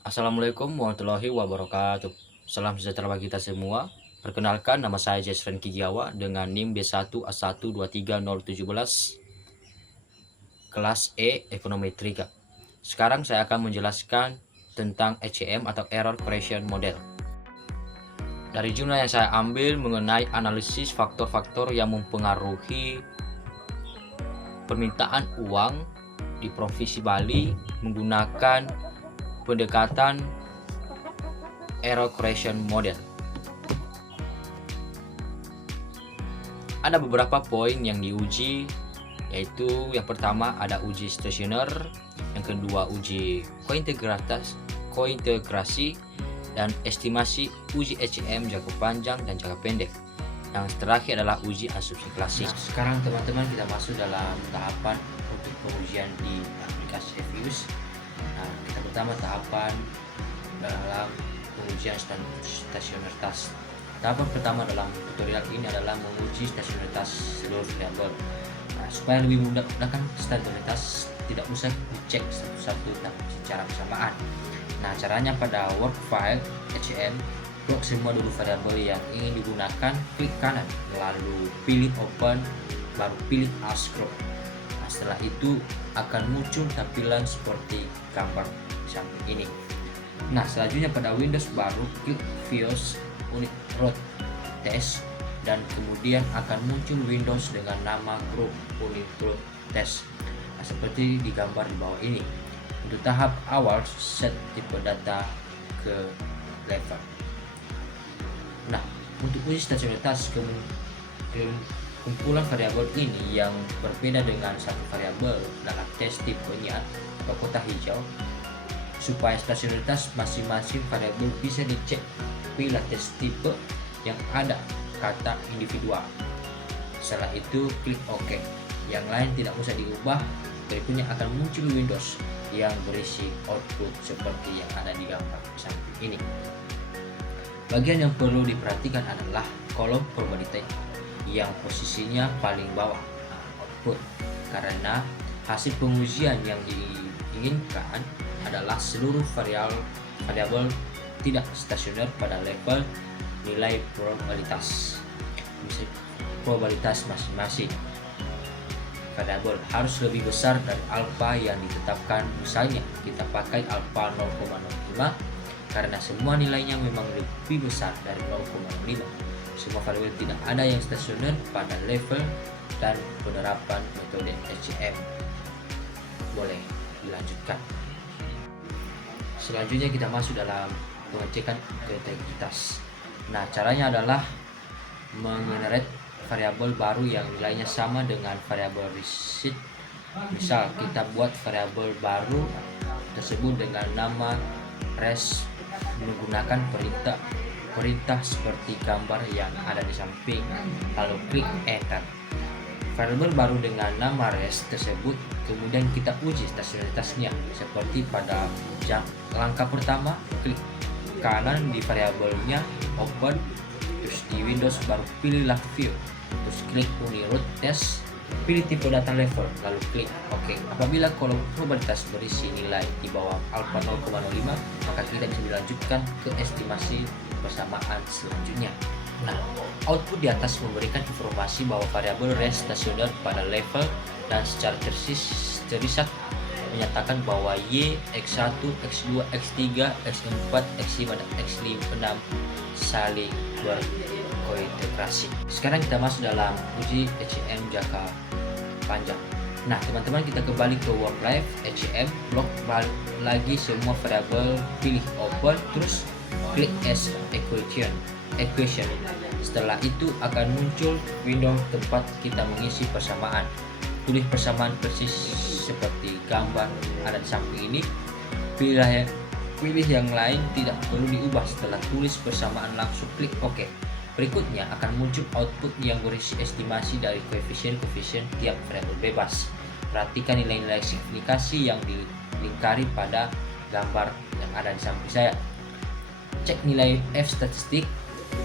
Assalamualaikum warahmatullahi wabarakatuh. Salam sejahtera bagi kita semua. Perkenalkan, nama saya Jesren Kigiawa dengan NIM B1A123017 kelas E Ekonometrik. Sekarang saya akan menjelaskan tentang ECM atau Error Correction Model. Dari jumlah yang saya ambil mengenai analisis faktor-faktor yang mempengaruhi permintaan uang di Provinsi Bali menggunakan pendekatan Error Correction Model. Ada beberapa poin yang diuji, yaitu yang pertama ada uji stasioner, yang kedua uji kointegrasi, dan estimasi uji ECM jangka panjang dan jangka pendek. Yang terakhir adalah uji asumsi klasik. Nah, sekarang teman-teman kita masuk dalam tahapan untuk pengujian di aplikasi Evius. Nah, kita pertama tahapan dalam pengujian stasioneritas. Tahapan pertama dalam tutorial ini adalah menguji stasioneritas seluruh variabel. Nah, supaya lebih mudahkan stasioneritas, tidak usah dicek satu-satu secara bersamaan. Nah, caranya pada work file ECM, blok semua dulu variabel yang ingin digunakan, klik kanan, lalu pilih open, baru pilih unscroll. Nah, setelah itu akan muncul tampilan seperti gambar samping ini. Nah, selanjutnya pada Windows baru klik Files Unit Root Test dan kemudian akan muncul Windows dengan nama grup Unit Root Test. Nah, seperti digambar di bawah ini. Untuk tahap awal, set tipe data ke level. Nah, untuk uji stasioneritas kumpulan variabel ini yang berbeda dengan satu variabel dalam tes tipenya atau kotak hijau, supaya stasioneritas masing-masing variabel bisa dicek, pilih tes tipe yang ada kata individual. Setelah itu klik OK. Yang lain tidak usah diubah. Berikutnya akan muncul Windows yang berisi output seperti yang ada di gambar samping ini. Bagian yang perlu diperhatikan adalah kolom probability yang posisinya paling bawah, output, karena hasil pengujian yang diinginkan adalah seluruh variabel tidak stasioner pada level nilai probabilitas masing-masing. Variabel harus lebih besar dari alfa yang ditetapkan. Misalnya kita pakai alfa 0,05 karena semua nilainya memang lebih besar dari 0,05. Semua variabel tidak ada yang stasioner pada level dan penerapan metode ECM. Boleh dilanjutkan. Selanjutnya kita masuk dalam pengecekan integritas. Nah, caranya adalah mengenerate variabel baru yang nilainya sama dengan variabel reset. Misal kita buat variabel baru tersebut dengan nama res menggunakan perintah seperti gambar yang ada di samping, lalu klik enter. Variabel baru dengan nama res tersebut kemudian kita uji stasioneritasnya seperti pada langkah pertama, klik kanan di variabelnya, open, terus di Windows baru pilihlah view, terus klik Unit Root Test, pilih tipe data level, lalu klik OK. Apabila kolom probabilitas berisi nilai di bawah alfa 0,05, maka kita bisa dilanjutkan ke estimasi persamaan selanjutnya. Nah, output di atas memberikan informasi bahwa variabel res stasioner pada level dan secara tersirat menyatakan bahwa Y, X1, X2, X3, X4, X5, dan X6 saling berkointegrasi. Sekarang kita masuk dalam uji ECM jangka panjang. Nah, teman-teman, kita kembali ke work life ECM, blok balik lagi semua variabel, pilih open, terus klik as equation. Setelah itu akan muncul window tempat kita mengisi persamaan. Tulis persamaan persis seperti gambar ada di samping ini. Pilih yang lain tidak perlu diubah. Setelah tulis persamaan langsung klik OK. Berikutnya akan muncul output yang berisi estimasi dari koefisien tiap variabel bebas. Perhatikan nilai-nilai signifikasi yang dilingkari pada gambar yang ada di samping saya. Cek nilai F statistik,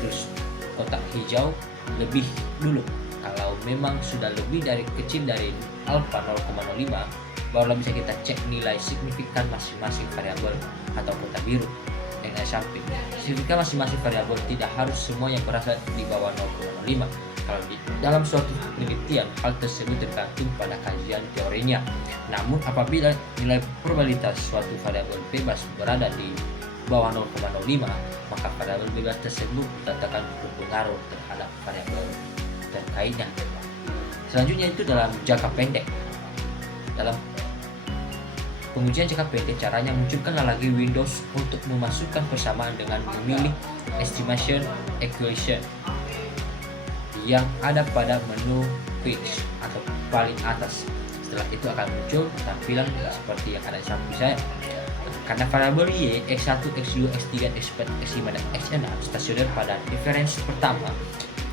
terus kotak hijau lebih dulu Kalau memang sudah lebih dari kecil dari alfa 0,05, barulah bisa kita cek nilai signifikan masing-masing variabel atau kota biru dengan samping. Signifikan masing-masing variabel tidak harus semua yang berasal di bawah 0,05. Kalau di dalam suatu penelitian, hal tersebut tergantung pada kajian teorinya. Namun apabila nilai probabilitas suatu variabel bebas berada di bawah 0,05, maka variabel bebas tersebut dikatakan berpengaruh terhadap variabel terkaitnya. Selanjutnya itu dalam jangka pendek. Dalam pengujian jangka pendek, caranya munculkanlah lagi Windows untuk memasukkan persamaan dengan memilih estimation equation yang ada pada menu Quick atau paling atas. Setelah itu akan muncul tampilan seperti yang ada di samping saya. Karena variabel Y, X1, X2, X3, X4, X5, dan X6 stasioner pada diferensi pertama,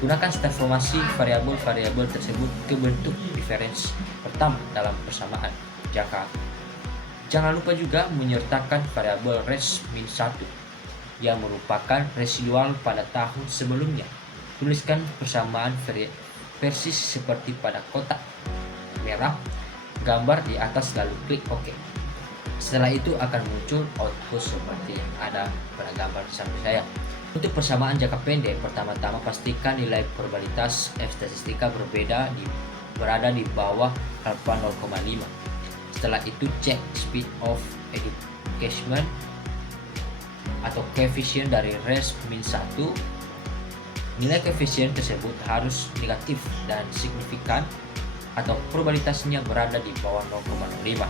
gunakan transformasi variabel-variabel tersebut ke bentuk diferensi pertama dalam persamaan jangka. Jangan lupa juga menyertakan variabel res min 1 yang merupakan residual pada tahun sebelumnya. Tuliskan persamaan persis seperti pada kotak merah gambar di atas, lalu klik OK. Setelah itu akan muncul output seperti yang ada pada gambar di samping saya. Untuk persamaan jangka pendek, pertama-tama pastikan nilai probabilitas F statistika berada di bawah alfa 0,5. Setelah itu cek speed of education atau koefisien dari res min 1. Nilai koefisien tersebut harus negatif dan signifikan atau probabilitasnya berada di bawah 0,05.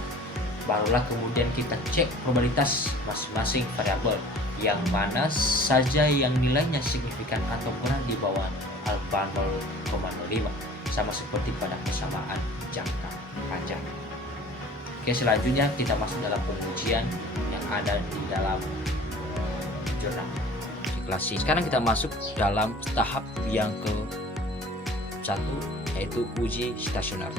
Barulah kemudian kita cek probabilitas masing-masing variabel, yang mana saja yang nilainya signifikan atau berada di bawah alfa 0,05, sama seperti pada persamaan jangka panjang. Oke, selanjutnya kita masuk dalam pengujian yang ada di dalam jurnal klasi. Sekarang kita masuk dalam tahap yang ke-1, yaitu uji stasioner.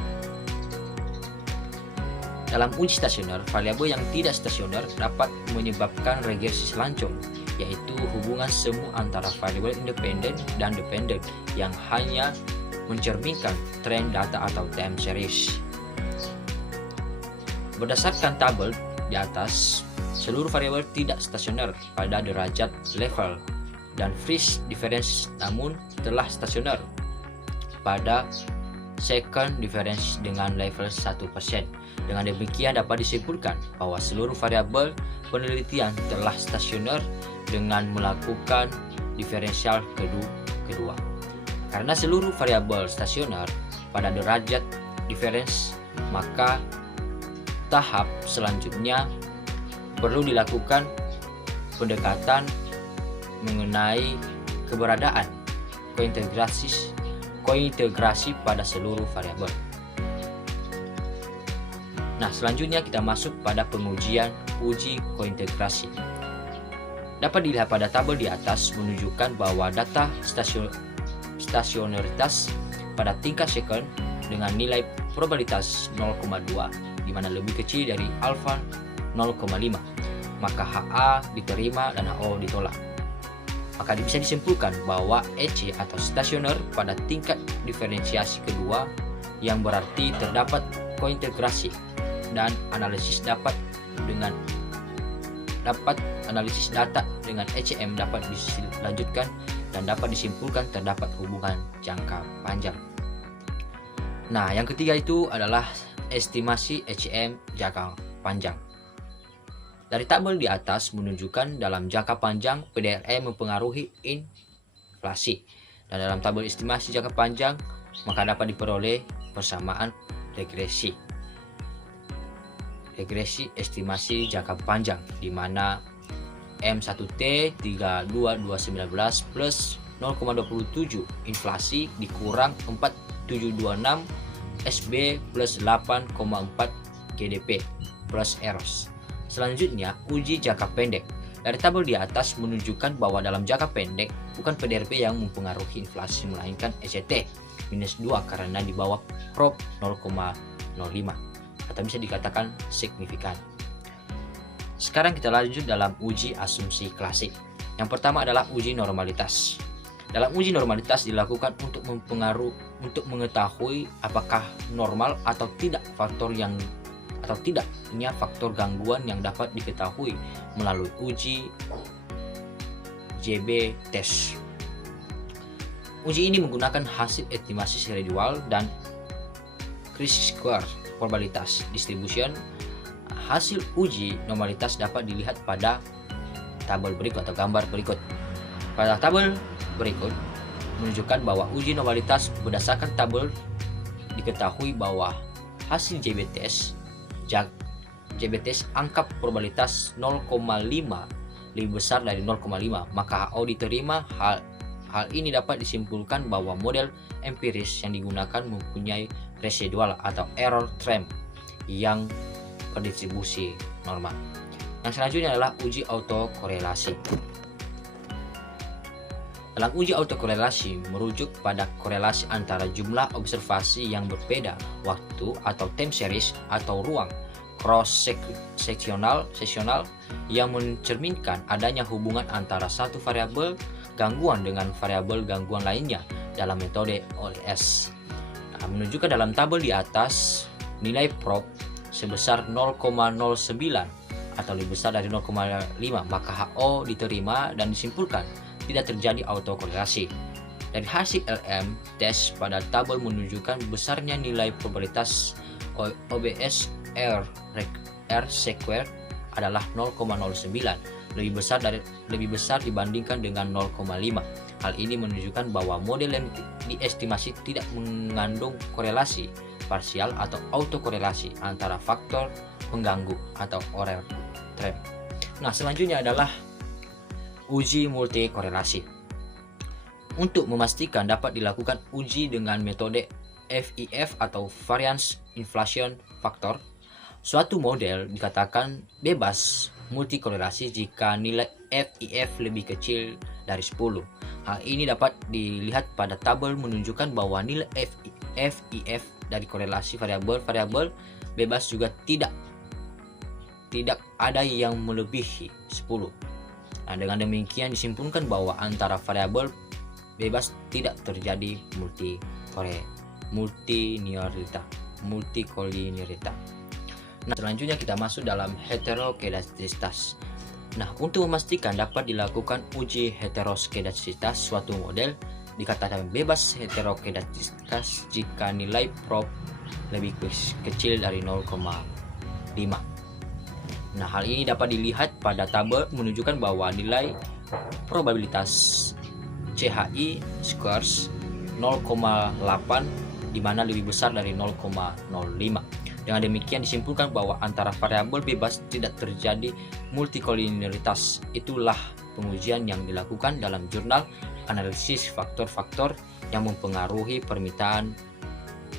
Dalam uji stasioner, variabel yang tidak stasioner dapat menyebabkan regresi selanjung, yaitu hubungan semu antara variabel independen dan dependen yang hanya mencerminkan tren data atau time series. Berdasarkan tabel di atas, seluruh variabel tidak stasioner pada derajat level dan freeze difference namun telah stasioner pada second difference dengan level 1%. Dengan demikian dapat disimpulkan bahwa seluruh variabel penelitian telah stasioner dengan melakukan diferensial kedua. Karena seluruh variabel stasioner pada derajat difference, maka tahap selanjutnya perlu dilakukan pendekatan mengenai keberadaan kointegrasi pada seluruh variabel. Nah, selanjutnya kita masuk pada pengujian uji kointegrasi. Dapat dilihat pada tabel di atas menunjukkan bahwa data stasioneritas pada tingkat second dengan nilai probabilitas 0,2, di mana lebih kecil dari alfa 0,5, maka HA diterima dan HO ditolak. Maka bisa disimpulkan bahwa EC atau stasioner pada tingkat diferensiasi kedua, yang berarti terdapat kointegrasi dan analisis analisis data dengan ECM dapat dilanjutkan dan dapat disimpulkan terdapat hubungan jangka panjang. Nah, yang ketiga itu adalah estimasi ECM jangka panjang. Dari tabel di atas menunjukkan dalam jangka panjang PDRE mempengaruhi inflasi, dan dalam tabel estimasi jangka panjang maka dapat diperoleh persamaan regresi estimasi jangka panjang, di mana M1T 32219 plus 0,27 inflasi dikurang 4726 SB plus 8,4 GDP plus EROS. Selanjutnya, uji jangka pendek. Dari tabel di atas menunjukkan bahwa dalam jangka pendek bukan PDRP yang mempengaruhi inflasi, melainkan ECT minus 2 karena di bawah prop 0,05 atau bisa dikatakan signifikan. Sekarang kita lanjut dalam uji asumsi klasik. Yang pertama adalah uji normalitas. Dalam uji normalitas dilakukan untuk mengetahui apakah normal atau tidaknya faktor gangguan yang dapat diketahui melalui uji JB test. Uji ini menggunakan hasil estimasi residual dan chi-square probabilitas distribution. Hasil uji normalitas dapat dilihat pada tabel berikut atau gambar berikut. Pada tabel berikut menunjukkan bahwa uji normalitas berdasarkan tabel diketahui bahwa hasil JB test angka probabilitas 0,5 lebih besar dari 0,5, maka HO diterima. Hal ini dapat disimpulkan bahwa model empiris yang digunakan mempunyai residual atau error trend yang berdistribusi normal. Yang selanjutnya adalah uji autokorelasi. Dalam uji autokorelasi merujuk pada korelasi antara jumlah observasi yang berbeda waktu atau time series atau ruang cross-sectional yang mencerminkan adanya hubungan antara satu variabel gangguan dengan variabel gangguan lainnya dalam metode OLS. Menunjukkan dalam tabel di atas nilai probe sebesar 0,09 atau lebih besar dari 0,5, maka HO diterima dan disimpulkan tidak terjadi autokorelasi. Dari hasil LM test pada tabel menunjukkan besarnya nilai probabilitas OBS R square adalah 0,09, lebih besar dibandingkan dengan 0,5. Hal ini menunjukkan bahwa model yang diestimasi tidak mengandung korelasi parsial atau autokorelasi antara faktor pengganggu atau error trend. Nah, selanjutnya adalah uji multikorelasi. Untuk memastikan dapat dilakukan uji dengan metode FIF atau Variance Inflation Factor. Suatu model dikatakan bebas multikorelasi jika nilai FIF lebih kecil dari 10. Hal ini dapat dilihat pada tabel menunjukkan bahwa nilai FIF dari korelasi variabel bebas juga tidak ada yang melebihi 10. Nah, dengan demikian disimpulkan bahwa antara variabel bebas tidak terjadi multikolinearitas. Nah, selanjutnya kita masuk dalam heterokedastisitas. Nah, untuk memastikan dapat dilakukan uji heterokedastisitas suatu model dikatakan bebas heterokedastisitas jika nilai probe lebih kecil dari 0,5. Nah, hal ini dapat dilihat pada tabel menunjukkan bahwa nilai probabilitas CHI squares 0,8 di mana lebih besar dari 0,05. Dengan demikian disimpulkan bahwa antara variabel bebas tidak terjadi multikolinearitas. Itulah pengujian yang dilakukan dalam jurnal analisis faktor-faktor yang mempengaruhi permintaan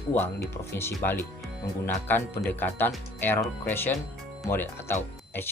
uang di Provinsi Bali menggunakan pendekatan error correction model atau EC.